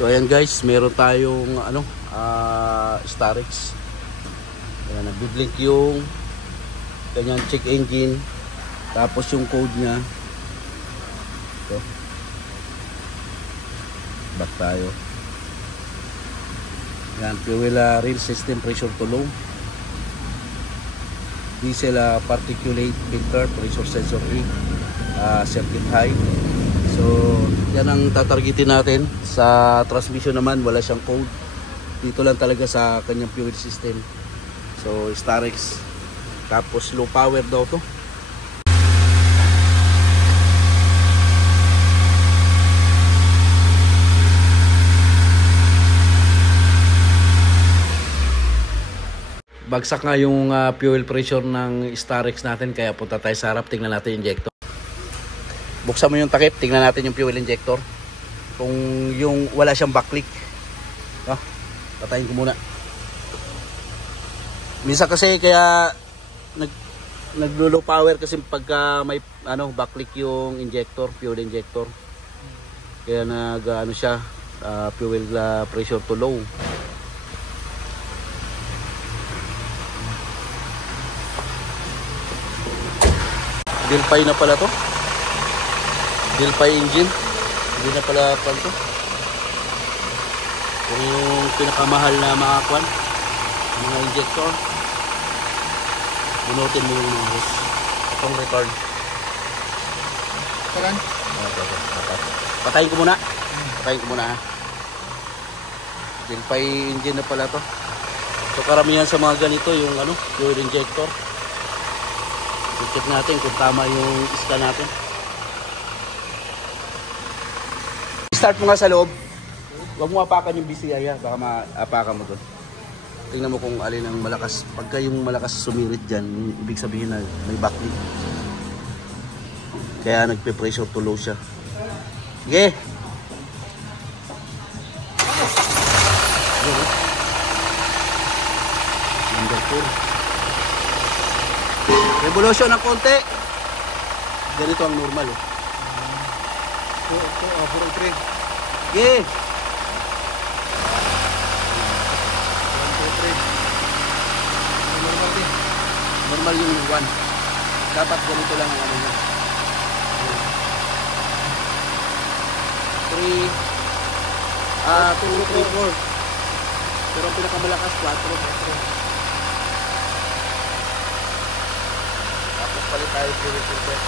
So ayan guys, meron tayong Starex. Ayan, nagbi-blink yung kanyang check engine. Tapos yung code niya. Ito. Back tayo. Ayan, fuel rail system pressure to low. Diesel particulate filter pressure sensor A, circuit high. So yan ang tatargetin natin. Sa transmission naman wala siyang code, dito lang talaga sa kanyang fuel system. So Starex, tapos low power daw to. Bagsak nga yung fuel pressure ng Starex natin, kaya punta tayo sa harap, tingnan natin yung injector. Buksan mo yung takip, tingnan natin yung fuel injector. Kung yung wala siyang backlick. Patayin ko muna. Minsan kasi kaya naglo-low power kasi pagka may backlick yung injector, fuel injector. Kaya siya, fuel pressure to low. Dilpay na pala to. Dilpay engine. Hindi na pala pan to. Yung pinakamahal na mga kwan, mga injector. Bunutin mo yung mga hose. Itong return. Tagan? Patayin ko muna. Patayin ko muna ha. Dilpay engine na pala to. So karamihan sa mga ganito yung fuel injector. I-check natin kung tama yung iska natin. Start mo nga sa loob. Huwag mo apakan yung BCI, baka maapakan mo doon. Tingnan mo kung alin ang malakas. Pagka yung malakas sumirit dyan, ibig sabihin na may backlick. Kaya nagpe-pressure to low siya. Sige! Number 4. Revolution ng konti. Ganito ang normal eh. 403. Yeah. 123. Normal din. Normal yung 1. Dapat ganito lang ang niya. 2, 3, 4. Pero ang pinakamalakas 4. Tapos palit tayo fuel filter.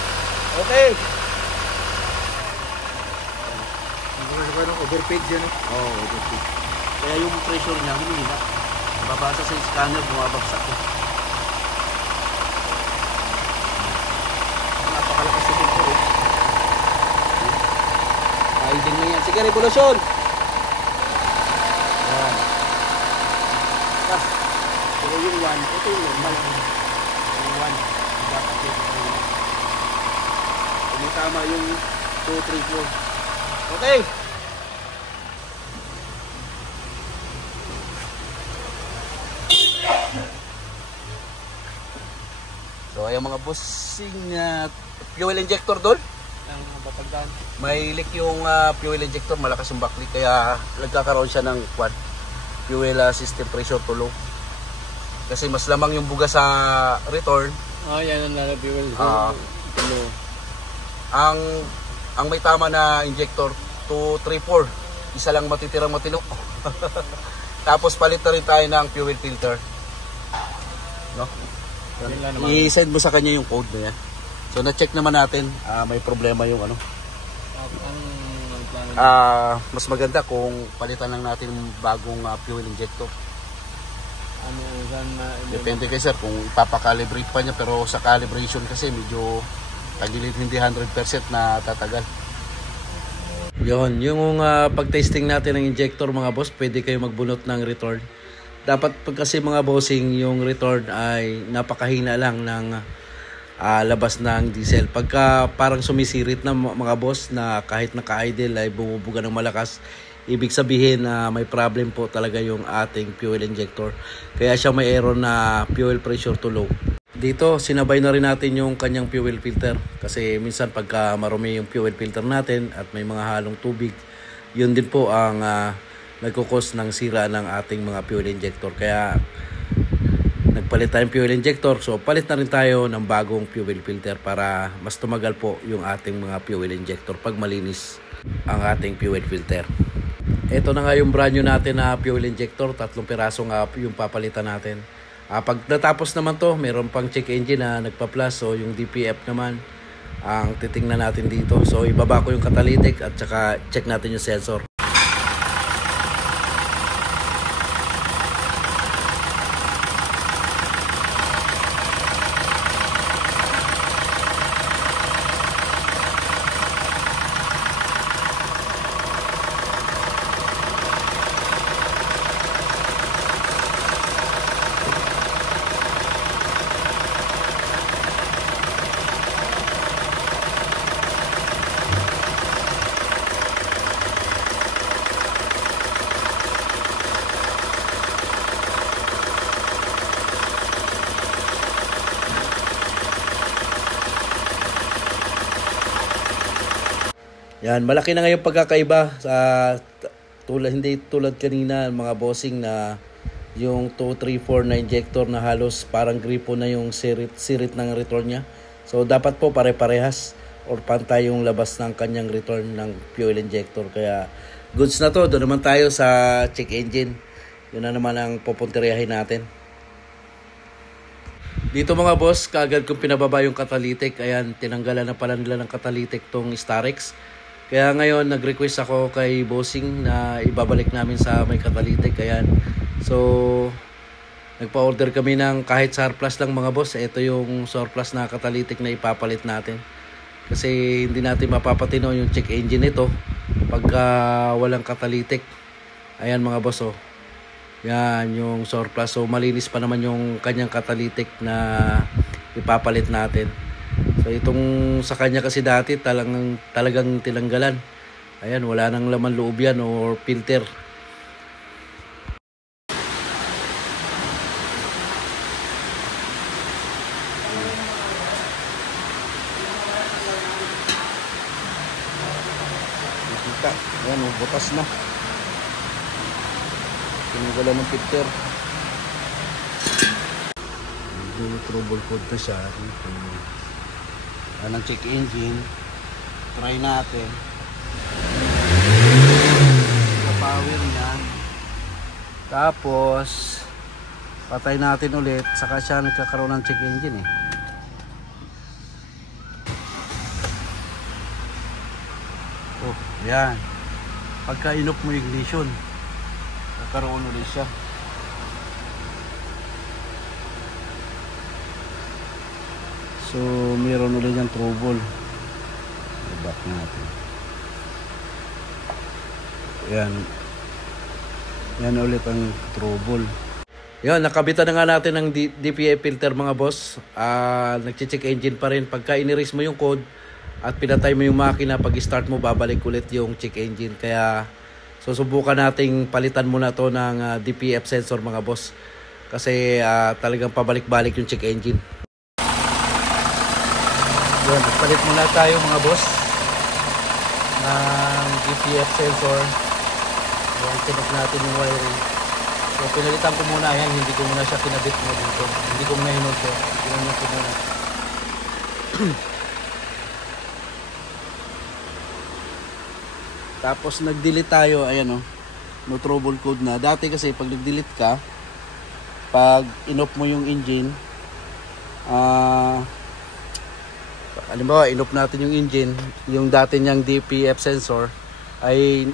Okay. Overpaid yan. Oo, overpaid. Kaya yung pressure niya humihina. Babasa sa scanner, bumabagsak eh. Napakalakas sa filter eh. Idling na yan. Sige, revolution! Yan. Pero yung 1, ito yung normal. Yung 1, dapat yung kung tama yung 2, 3, 4. Okay! So ayan mga bossing, fuel injector doon. May leak yung fuel injector, malakas yung backlick, kaya nagkakaroon siya ng fuel system pressure to low. Kasi mas lamang yung buga sa return. Yan ang fuel to low. Ang may tama na injector 2, 3, 4. Isa lang matitirang matino. Tapos palit na rin tayo ng fuel filter. No? I-send mo sa kanya yung code na yan. So na-check naman natin, may problema yung mas maganda kung palitan lang natin yung bagong fuel injector. Depende kay sir kung ipapakalibrate pa niya, pero sa calibration kasi medyo tagilid, hindi 100% na tatagal. Yun, yung pag-testing natin ng injector mga boss, pwede kayo magbunot ng return. Dapat pag kasi mga bossing, yung return ay napakahina lang ng labas ng diesel. Pagka parang sumisirit na mga boss na kahit naka-idle ay bumubuga ng malakas, ibig sabihin na may problem po talaga yung ating fuel injector. Kaya siya may error na fuel pressure to low. Dito, sinabay na rin natin yung kanyang fuel filter. Kasi minsan pagka marumi yung fuel filter natin at may mga halong tubig, yun din po ang nagkukos ng sira ng ating mga fuel injector. Kaya nagpalit tayong fuel injector, so palit na rin tayo ng bagong fuel filter para mas tumagal po yung ating mga fuel injector pag malinis ang ating fuel filter. Ito na nga yung brand new natin na fuel injector, 3 piraso nga yung papalitan natin. Pag natapos naman to, meron pang check engine na nagpa-plus, so yung DPF naman ang titingnan natin dito. So ibaba ko yung catalytic at saka check natin yung sensor. Yan, malaki na ngayon pagkakaiba sa hindi tulad kanina mga bossing na yung 234 na injector na halos parang gripo na yung sirit ng return niya. So dapat po pare-parehas or pantay yung labas ng kanyang return ng fuel injector. Kaya goods na to. Doon naman tayo sa check engine. Yun na naman ang pupunteriyahin natin. Dito mga boss, kaagad kong pinababa yung catalytic. Ayan, tinanggalan na pala nila ng catalytic tong Starex. Kaya ngayon nag-request ako kay bossing na ibabalik namin sa may catalytic. Ayan. So nagpa-order kami ng kahit surplus lang mga boss. Ito yung surplus na catalytic na ipapalit natin. Kasi hindi natin mapapatino yung check engine nito pagka walang catalytic. Ayan mga boss, oh. Yan yung surplus. So malinis pa naman yung kanyang catalytic na ipapalit natin. So itong sa kanya kasi dati talagang tinanggalan. Ayan, wala nang laman loob yan or filter. Kita, ayan, butas na. Tinanggalan ng filter. Yung trouble code na siya. Ng check engine, try natin sa power niya, tapos patay natin ulit, saka siya nagkakaroon ng check engine Oh, yan, pagka inop mo yung ignition, nagkaroon ulit siya. So, meron ulit yung trouble. I-back natin. Yan. Yan ulit ang trouble. Yan, nakabitan na nga natin ng DPF filter mga boss. Nag-check engine pa rin. Pagka in-erase mo yung code at pinatay mo yung makina, pag-start mo, babalik ulit yung check engine. Kaya, susubukan nating palitan muna to ng DPF sensor mga boss. Kasi talagang pabalik-balik yung check engine. Yun, palit muna tayo mga boss ng DPF sensor. Ayan, tinik natin yung wiring. So pinalitan ko muna, ayan, hindi ko muna siya kinabit mo dito. Hindi ko muna hinod ko. Pinalitan ko muna. Tapos nag-delete tayo, ayan o. No trouble code na. Dati kasi pag nag-delete ka, pag inop mo yung engine, halimbawa, inop natin yung engine, yung dati niyang DPF sensor ay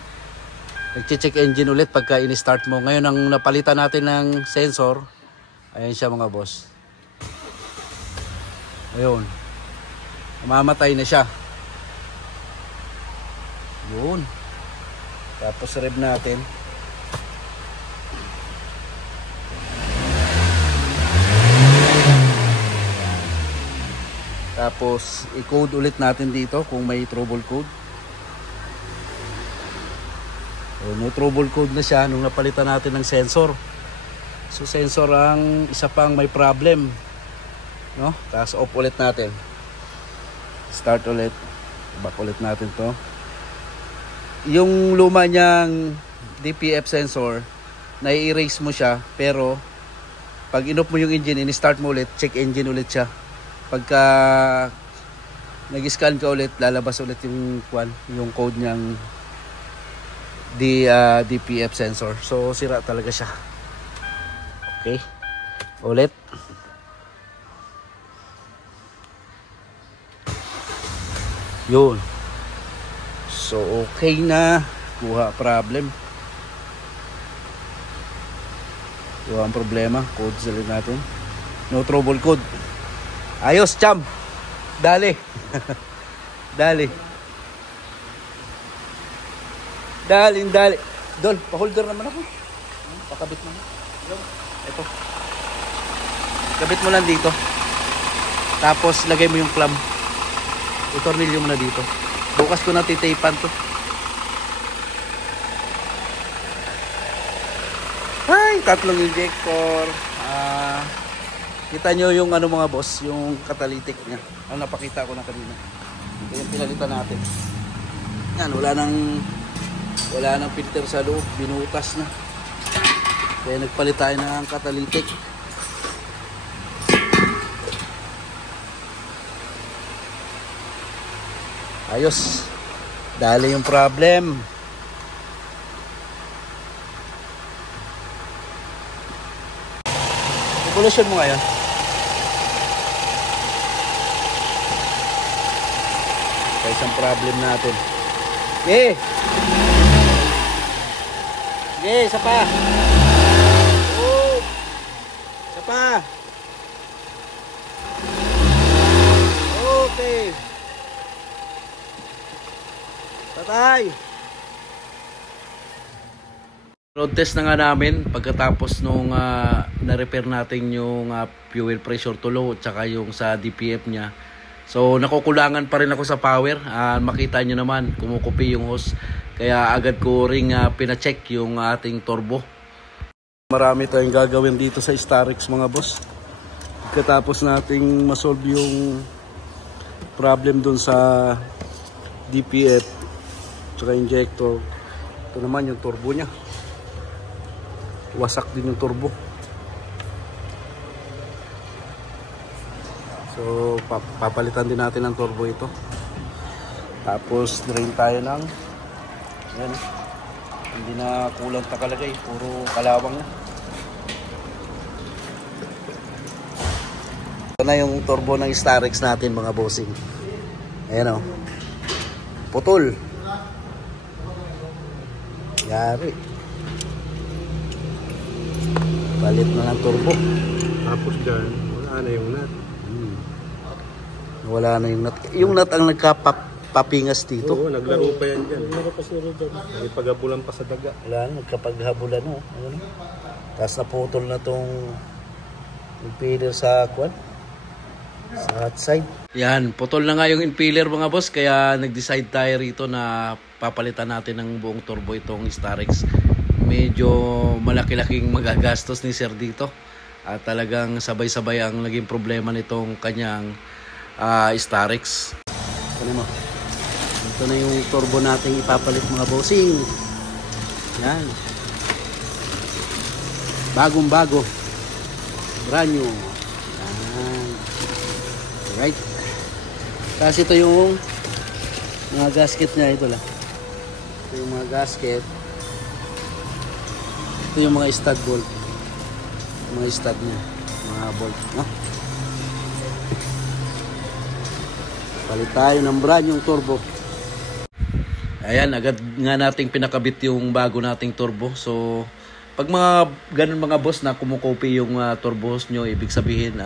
nag-check engine ulit pagka in-start mo. Ngayon, ang napalitan natin ng sensor, ayan siya mga boss. Ayun. Mamatay na siya. Yun. Tapos rev natin. Tapos i-code ulit natin dito kung may trouble code. So, may trouble code na siya nung napalitan natin ng sensor. So sensor ang isa pang may problem, no? Tapos off ulit natin. Start ulit. Back ulit natin 'to. yung luma niyang DPF sensor, nai-erase mo siya, pero pag inop mo yung engine, in-start mo ulit, check engine ulit siya. Pagka nag-scan ka ulit, lalabas ulit yung code niyang DPF sensor. So sira talaga siya. Okay, ulit. Yun. So okay na. Kuha problem. Kuha ang problema. Code ulit natin. No trouble code. Ayos, cham. Dali. Dali. Dali. Dol, pa-holder naman ako. Pakabit mo. Ito. Kabit mo lang dito. Tapos lagay mo yung clamp. Itornilyo mo na dito. Bukas ko na titaypan to. Ay, tatlong injector. Kita nyo yung ano mga boss, yung catalytic niya. Ang napakita ko na kanina. Ito yung pinalitan natin. Yan, wala nang filter sa loob. Binutas na. Kaya nagpalit tayo ng catalytic. Ayos. Dali yung problem. Evolution mo ngayon. Kaya isang problem natin. Okay. Okay, isa pa. Oh. Isa pa. Okay. Patay. Road test na nga namin pagkatapos nung na-repair natin yung fuel pressure tulo at saka yung sa DPF niya. So nakukulangan pa rin ako sa power. Makita nyo naman kumukupi yung hose. Kaya agad ko ring pina-check yung ating turbo. Marami tayong gagawin dito sa Starex mga boss. Pagkatapos nating masolve yung problem dun sa DPF tsaka injector. Ito naman yung turbo nya. Wasak din yung turbo. So papalitan din natin ang turbo ito. Tapos drain tayo ng ayan, hindi na kulang takalagay, puro kalawang na. Ito na yung turbo ng Starex natin mga bossing. Ayan o, putol. Yari. Palit na ng turbo. Tapos dyan, wala na yung nut. Wala na yung nut. Yung nut ang nagkapapingas dito. Oo, naglaro pa yan dyan. May paghabulan pa sa daga. Wala na, nagkapaghabulan o. Tapos naputol na tong impeller sa kwan. Sa hot side. Yan, putol na nga yung impeller mga boss. Kaya nag-decide tayo rito na papalitan natin ng buong turbo itong Starex. Medyo malaki-laking magagastos ni sir dito. At talagang sabay-sabay ang naging problema nitong kanyang Starex. Ito na yung turbo nating ipapalit mga bossing. Yan. Bagong-bago. Brand new. Yan. Alright. Kasi ito yung mga gasket niya. Ito lang. Ito yung mga gasket. Ito yung mga stud bolt. Mga stud niya. Mga bolt. No? Palit tayo ng brand yung turbo. Ayan, agad nga nating pinakabit yung bago nating turbo. So, pag mga ganun mga boss na kumukopi yung turbo hose nyo, ibig sabihin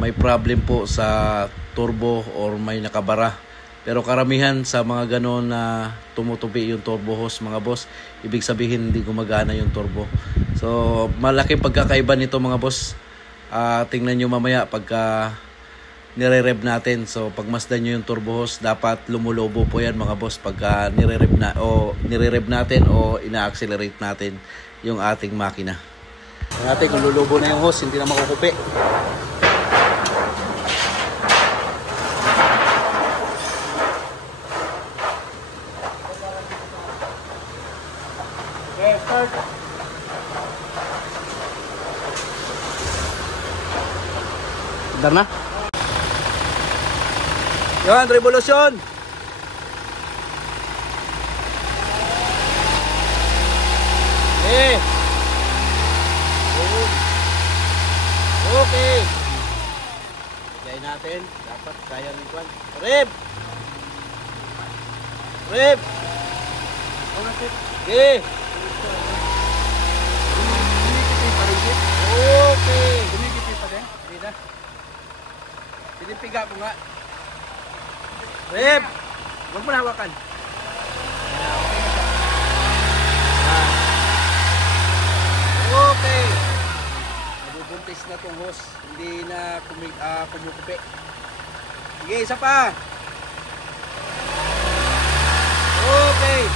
may problem po sa turbo or may nakabara. Pero karamihan sa mga ganun na tumutupi yung turbo hose mga boss, ibig sabihin hindi gumagana yung turbo. So, malaki pagkakaiba nito mga boss. Tingnan nyo mamaya pagka nire-rev natin. So pagmasdan nyo yung turbo hose, dapat lumulobo po yan mga boss pagka nire-rev natin o ina-accelerate natin yung ating makina. Natin kung lulubo na yung hose, hindi na makukupi. Okay, start. Dar na. Yan, revolusyon. Okay. Gaya natin. Dapat kaya ng kwan. Rib! Rib! Okay. Okay. Dumikipin pa din. Hindi na. Pinipiga mo nga. Rib! Huwag mo na hawakan. Okay. Nabubuntis na itong hose. Hindi na kumukupi. Sige, isa pa. Okay.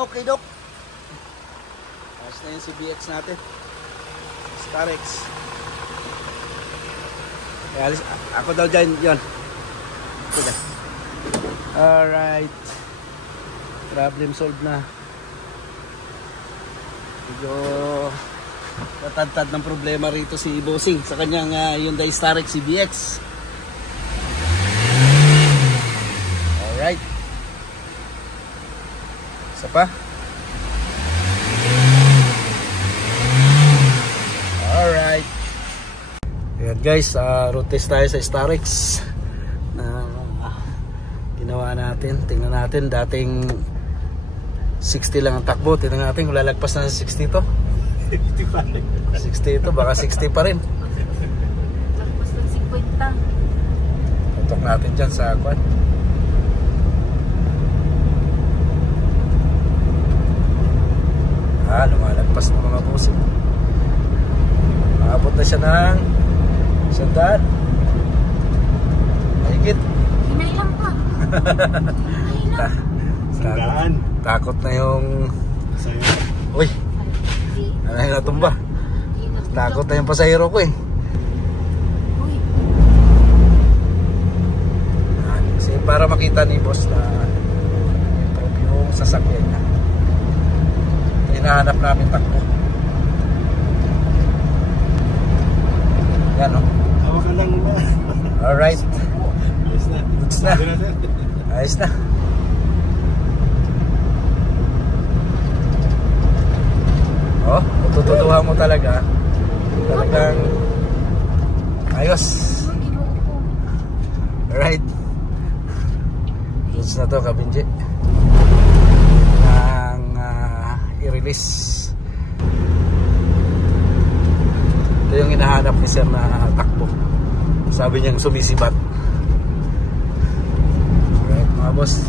Okay, Dok. Ayos na yung CBX natin. Starex. Ako daw dyan, yun. Sige. Alright. Problem solved na. Medyo natad-tad ng problema rito si Bossing sa kanyang Hyundai Starex CBX. Alright. Isa pa. Alright. Ayan guys, road test tayo sa Starex na ginawa natin. Tingnan natin, dating 60 lang ang takbo. Tingnan natin kung lalagpas na sa 60 to. 60 to, baka 60 pa rin. Lagpas ng 50. Tutok natin dyan sa kwan. Lumalagpas ng mga pusing. Maabot na siya ng 100. Mahigit. Hinailang pa. Hinailang. Takot na yung uy, ano yung natumba. Takot na yung pasahero ko eh. Uy. Kasi para makita ni boss na improve yung sasakyan niya, hinahanap namin takbo. Yan o. Tawa ka lang na. Alright. Ayos na. Goods na. Ayos na. Oh, tutuluhan mo talaga. Talagang ayos. Alright. Goods na to, Kabinji. I-release. Ito yung hinahanap ni sir na takbo. Sabi niyang sumisibat. Alright mga boss.